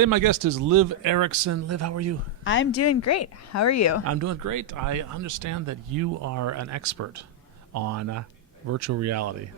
Today my guest is Liv Erickson. Liv, how are you? I'm doing great. How are you? I'm doing great. I understand that you are an expert on virtual reality.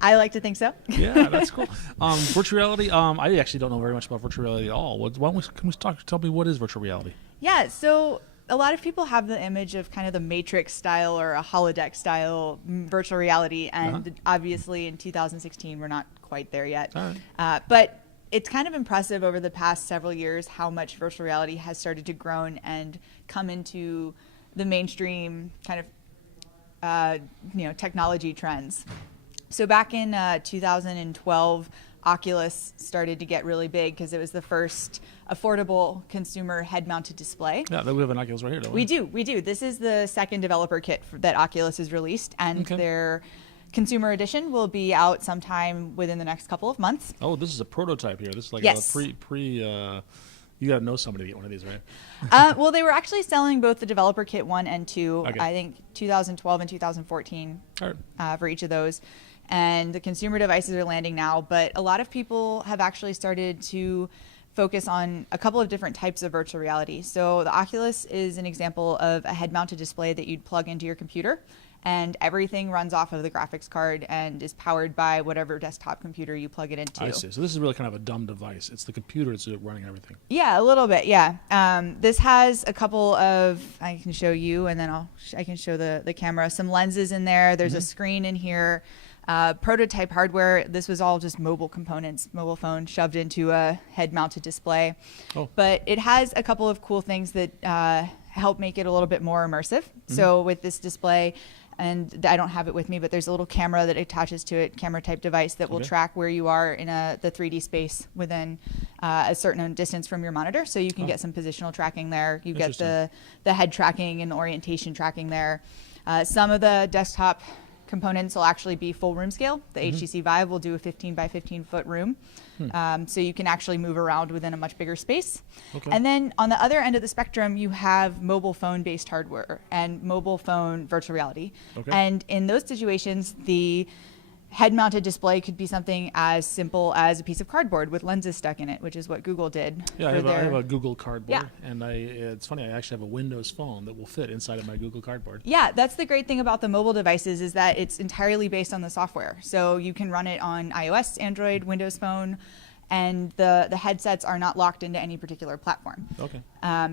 I like to think so. Yeah, that's cool. Virtual reality, I actually don't know very much about virtual reality at all. Can we tell me what is virtual reality? Yeah, so a lot of people have the image of kind of the Matrix style or a holodeck style virtual reality, and obviously in 2016 we're not quite there yet. All right. But it's kind of impressive over the past several years how much virtual reality has started to grow and come into the mainstream kind of technology trends. So back in 2012, Oculus started to get really big because it was the first affordable consumer head-mounted display. Yeah, we have an Oculus right here, don't we? We do. This is the second developer kit that Oculus has released, and their consumer edition will be out sometime within the next couple of months. Oh, this is a prototype here. This is like yes. a you got to know somebody to get one of these, right? Well, they were actually selling both the developer kit 1 and 2, Okay. I think 2012 and 2014 for each of those. And the consumer devices are landing now, but a lot of people have actually started to focus on a couple of different types of virtual reality. So the Oculus is an example of a head-mounted display that you'd plug into your computer, and everything runs off of the graphics card and is powered by whatever desktop computer you plug it into. I see. So this is really kind of a dumb device. It's the computer that's running everything. Yeah, a little bit, yeah. This has a couple of, I can show you, and then I can show the camera, some lenses in there. There's a screen in here. Prototype hardware, this was all just mobile components, mobile phone shoved into a head-mounted display. Oh. But it has a couple of cool things that help make it a little bit more immersive. So with this display, and I don't have it with me, but there's a little camera that attaches to it, camera-type device that will track where you are in the 3D space within a certain distance from your monitor. So you can get some positional tracking there. You get the head tracking and orientation tracking there. Some of the desktop components will actually be full room scale. The HTC Vive will do a 15 by 15 foot room. So you can actually move around within a much bigger space. Okay. And then on the other end of the spectrum, you have mobile phone based hardware and mobile phone virtual reality. Okay. And in those situations, the head-mounted display could be something as simple as a piece of cardboard with lenses stuck in it, which is what Google did. Yeah, I have a Google Cardboard, and it's funny, I actually have a Windows phone that will fit inside of my Google Cardboard. Yeah, that's the great thing about the mobile devices is that it's entirely based on the software. So you can run it on iOS, Android, Windows Phone, and the headsets are not locked into any particular platform. Okay.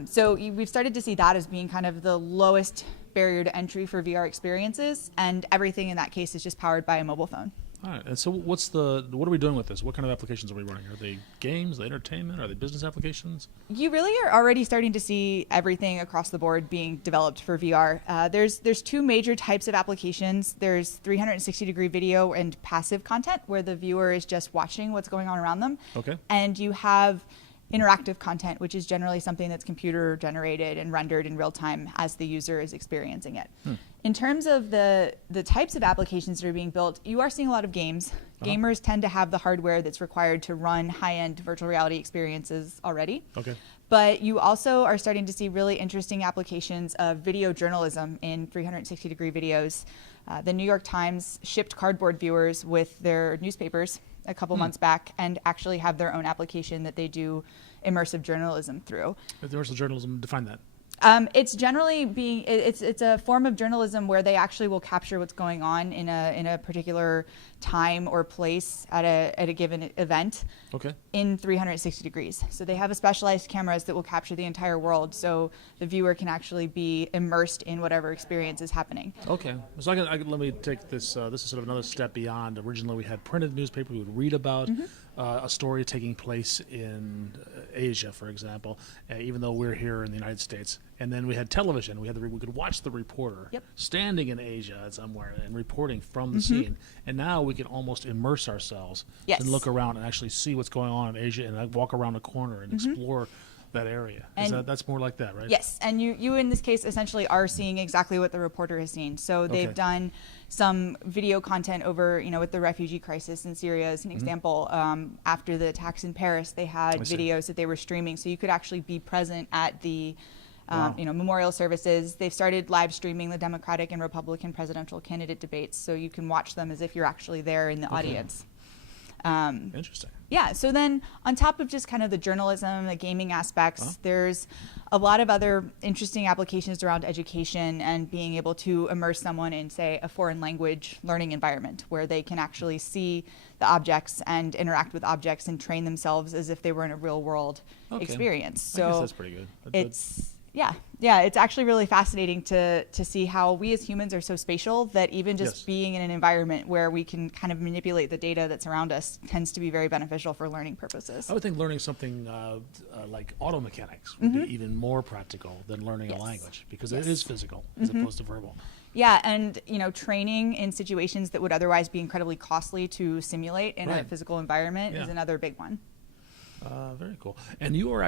So we've started to see that as being kind of the lowest barrier to entry for VR experiences, and everything in that case is just powered by a mobile phone. All right. And so what are we doing with this? What kind of applications are we running? Are they games, are they entertainment, are they business applications? You really are already starting to see everything across the board being developed for VR. There's two major types of applications. There's 360-degree video and passive content, where the viewer is just watching what's going on around them. Okay. And you have interactive content, which is generally something that's computer generated and rendered in real time as the user is experiencing it. In terms of the types of applications that are being built, you are seeing a lot of games. Gamers tend to have the hardware that's required to run high-end virtual reality experiences already. Okay. But you also are starting to see really interesting applications of video journalism in 360-degree videos. The New York Times shipped cardboard viewers with their newspapers a couple months back and actually have their own application that they do immersive journalism through. Immersive journalism, define that. It's generally it's a form of journalism where they actually will capture what's going on in a particular time or place at a given event in 360 degrees. So they have specialized cameras that will capture the entire world, so the viewer can actually be immersed in whatever experience is happening. Okay, so let me take this. This is sort of another step beyond. Originally, we had printed newspaper. We would read about a story taking place in Asia, for example, even though we're here in the United States. And then we had television. We could watch the reporter standing in Asia somewhere and reporting from the scene. And now we can almost immerse ourselves and look around and actually see what's going on in Asia and walk around a corner and explore that area. That's more like that, right? Yes, and you in this case essentially are seeing exactly what the reporter has seen. So they've done some video content over, with the refugee crisis in Syria as an example. After the attacks in Paris, they had videos that they were streaming, so you could actually be present at the memorial services. They've started live streaming the Democratic and Republican presidential candidate debates, so you can watch them as if you're actually there in the audience. Interesting. Yeah, so then on top of just kind of the journalism, the gaming aspects, there's a lot of other interesting applications around education and being able to immerse someone in, say, a foreign language learning environment where they can actually see the objects and interact with objects and train themselves as if they were in a real world experience. So I guess that's pretty good. it's it's actually really fascinating to see how we as humans are so spatial that even just being in an environment where we can kind of manipulate the data that's around us tends to be very beneficial for learning purposes. I would think learning something like auto mechanics would be even more practical than learning a language, because it is physical as opposed to verbal. Yeah, and training in situations that would otherwise be incredibly costly to simulate in a physical environment is another big one. Very cool. And you're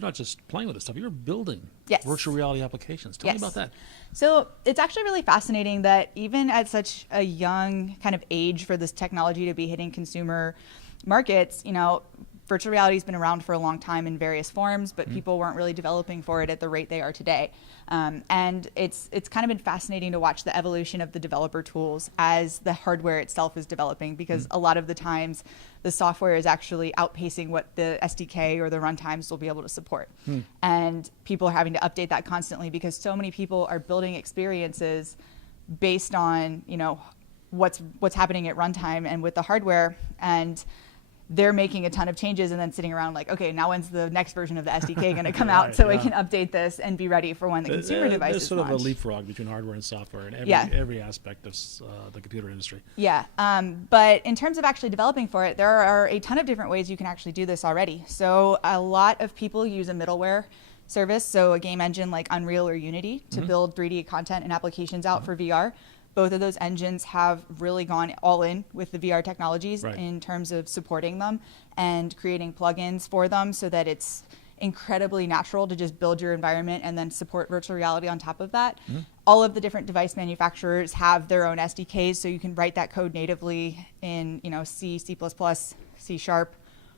not just playing with this stuff, you're building virtual reality applications. Tell me about that. So it's actually really fascinating that even at such a young kind of age for this technology to be hitting consumer markets, virtual reality has been around for a long time in various forms, but people weren't really developing for it at the rate they are today. And it's kind of been fascinating to watch the evolution of the developer tools as the hardware itself is developing, because a lot of the times the software is actually outpacing what the SDK or the runtimes will be able to support. And people are having to update that constantly because so many people are building experiences based on, what's happening at runtime and with the hardware, and they're making a ton of changes and then sitting around like, okay, now when's the next version of the SDK going to come out so we can update this and be ready for when the consumer device is There's sort launched. of a leapfrog between hardware and software in every aspect of the computer industry. Yeah, but in terms of actually developing for it, there are a ton of different ways you can actually do this already. So a lot of people use a middleware service, so a game engine like Unreal or Unity, to build 3D content and applications out for VR. Both of those engines have really gone all in with the VR technologies in terms of supporting them and creating plugins for them so that it's incredibly natural to just build your environment and then support virtual reality on top of that. All of the different device manufacturers have their own SDKs, so you can write that code natively in C, C++, C#,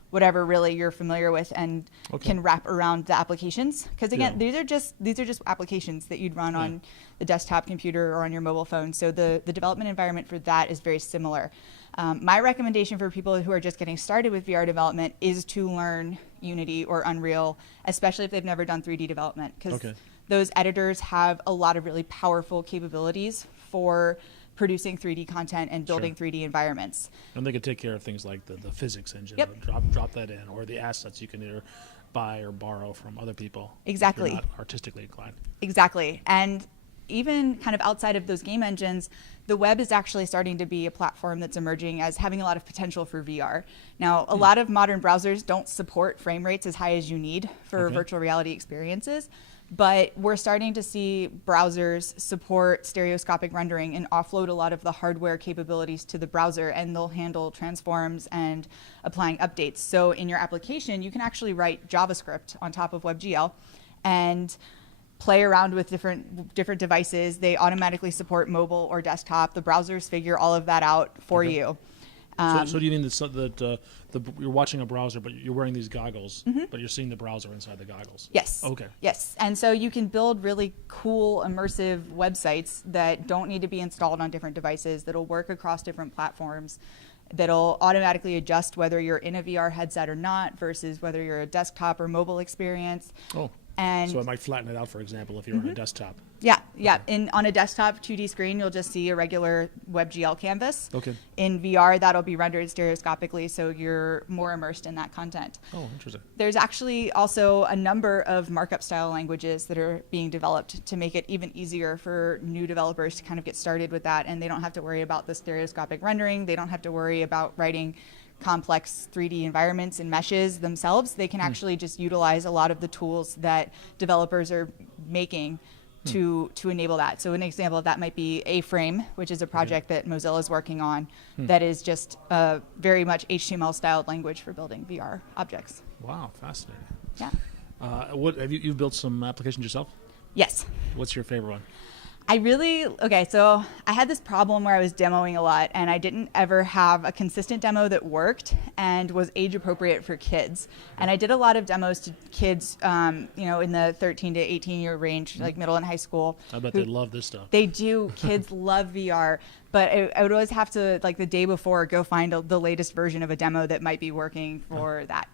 whatever really you're familiar with, and can wrap around the applications. Because again, these are just applications that you'd run on the desktop computer or on your mobile phone. So the development environment for that is very similar. My recommendation for people who are just getting started with VR development is to learn Unity or Unreal, especially if they've never done 3D development, because those editors have a lot of really powerful capabilities for producing 3D content and building 3D environments. And they can take care of things like the physics engine, drop that in, or the assets you can either buy or borrow from other people. Exactly. If you're not artistically inclined. Exactly. And even kind of outside of those game engines, the web is actually starting to be a platform that's emerging as having a lot of potential for VR. Now, a lot of modern browsers don't support frame rates as high as you need for virtual reality experiences, but we're starting to see browsers support stereoscopic rendering and offload a lot of the hardware capabilities to the browser, and they'll handle transforms and applying updates. So in your application, you can actually write JavaScript on top of WebGL and play around with different devices. They automatically support mobile or desktop. The browsers figure all of that out for you. So do you mean that you're watching a browser, but you're wearing these goggles, but you're seeing the browser inside the goggles? Yes. Okay. Yes. And so you can build really cool, immersive websites that don't need to be installed on different devices, that'll work across different platforms, that'll automatically adjust whether you're in a VR headset or not versus whether you're a desktop or mobile experience. Oh. And so it might flatten it out, for example, if you're on a desktop. Yeah. On a desktop 2D screen, you'll just see a regular WebGL canvas. Okay. In VR, that'll be rendered stereoscopically, so you're more immersed in that content. Oh, interesting. There's actually also a number of markup style languages that are being developed to make it even easier for new developers to kind of get started with that, and they don't have to worry about the stereoscopic rendering. They don't have to worry about writing complex 3D environments and meshes themselves. They can actually just utilize a lot of the tools that developers are making to enable that. So an example of that might be A-Frame, which is a project that Mozilla is working on that is just a very much HTML styled language for building VR objects. Wow, fascinating. Yeah. What have you've built some applications yourself? Yes. What's your favorite one? So I had this problem where I was demoing a lot and I didn't ever have a consistent demo that worked and was age appropriate for kids. And I did a lot of demos to kids, in the 13 to 18 year range, like middle and high school. I bet they love this stuff. They do. Kids love VR. But I would always have to, like the day before, go find the latest version of a demo that might be working for that.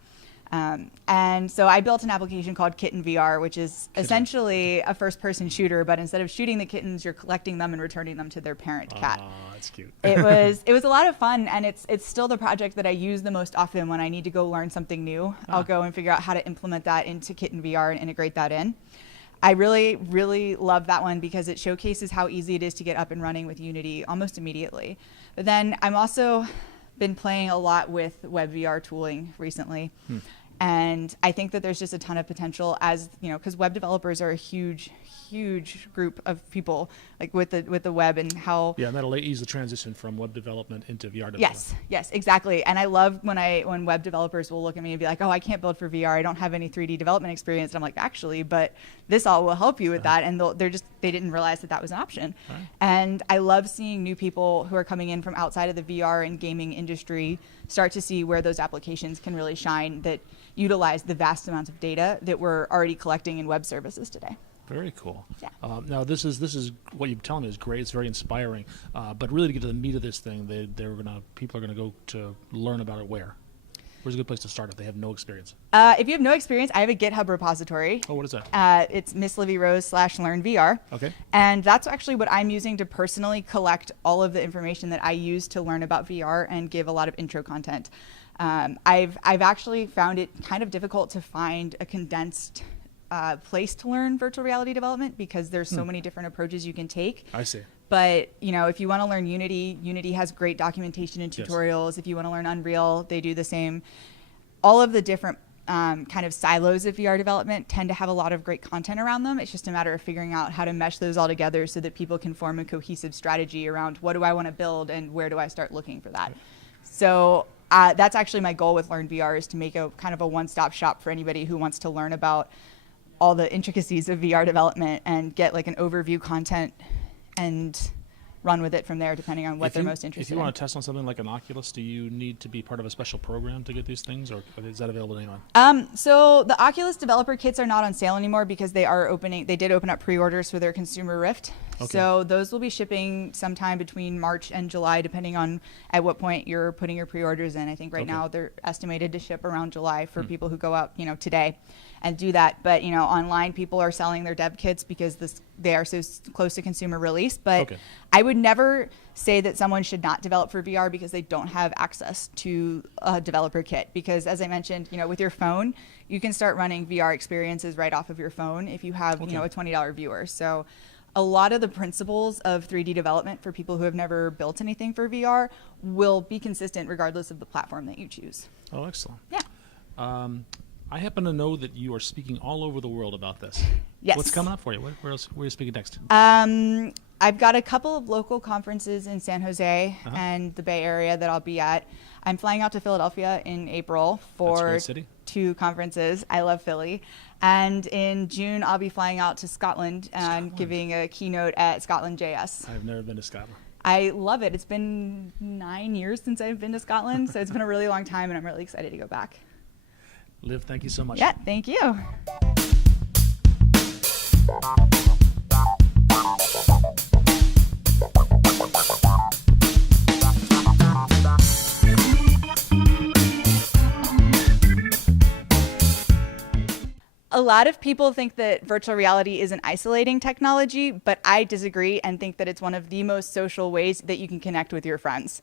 And so I built an application called Kitten Vr, which is essentially a first-person shooter, but instead of shooting the kittens, you're collecting them and returning them to their parent cat. Oh, that's cute. It was a lot of fun, and it's still the project that I use the most often when I need to go learn something new. I'll go and figure out how to implement that into Kitten Vr and integrate that in. I really, really love that one because it showcases how easy it is to get up and running with Unity almost immediately. But then I'm also been playing a lot with WebVR tooling recently. And I think that there's just a ton of potential as, because web developers are a huge group of people, like with the web and how. Yeah, and that'll ease the transition from web development into VR development. Yes, exactly. And I love when web developers will look at me and be like, oh, I can't build for VR. I don't have any 3D development experience. And I'm like, actually, but this all will help you with that. And they didn't realize that was an option. Right. And I love seeing new people who are coming in from outside of the VR and gaming industry start to see where those applications can really shine that utilize the vast amounts of data that we're already collecting in web services today. Very cool. Yeah. Now this is what you're telling me is great. It's very inspiring. But really, to get to the meat of this thing, people are gonna go to learn about it. Where's a good place to start if they have no experience? If you have no experience, I have a GitHub repository. Oh, what is that? It's misslivyrose/learnvr. Okay. And that's actually what I'm using to personally collect all of the information that I use to learn about VR and give a lot of intro content. I've actually found it kind of difficult to find a condensed place to learn virtual reality development because there's so many different approaches you can take. I see. But, if you want to learn Unity has great documentation and tutorials. Yes. If you want to learn Unreal, they do the same. All of the different kind of silos of VR development tend to have a lot of great content around them. It's just a matter of figuring out how to mesh those all together so that people can form a cohesive strategy around what do I want to build and where do I start looking for that. So that's actually my goal with Learn VR, is to make a kind of a one-stop shop for anybody who wants to learn about all the intricacies of VR development and get like an overview content and run with it from there, depending on what they're most interested in. If you want to test on something like an Oculus, do you need to be part of a special program to get these things, or is that available to anyone? So the Oculus developer kits are not on sale anymore because they did open up pre-orders for their consumer Rift. Okay. So those will be shipping sometime between March and July, depending on at what point you're putting your pre-orders in. I think right now they're estimated to ship around July for people who go out, today and do that. But, online people are selling their dev kits because they are so close to consumer release. But I would never say that someone should not develop for VR because they don't have access to a developer kit. Because as I mentioned, with your phone, you can start running VR experiences right off of your phone if you have, a $20 viewer. So a lot of the principles of 3D development for people who have never built anything for VR will be consistent regardless of the platform that you choose. Oh, excellent. Yeah. I happen to know that you are speaking all over the world about this. Yes. What's coming up for you? Where are you speaking next? I've got a couple of local conferences in San Jose and the Bay Area that I'll be at. I'm flying out to Philadelphia in April for 2 conferences. I love Philly. And in June, I'll be flying out to Scotland and giving a keynote at Scotland JS. I've never been to Scotland. I love it. It's been 9 years since I've been to Scotland, so it's been a really long time, and I'm really excited to go back. Liv, thank you so much. Yeah, thank you. A lot of people think that virtual reality is an isolating technology, but I disagree and think that it's one of the most social ways that you can connect with your friends.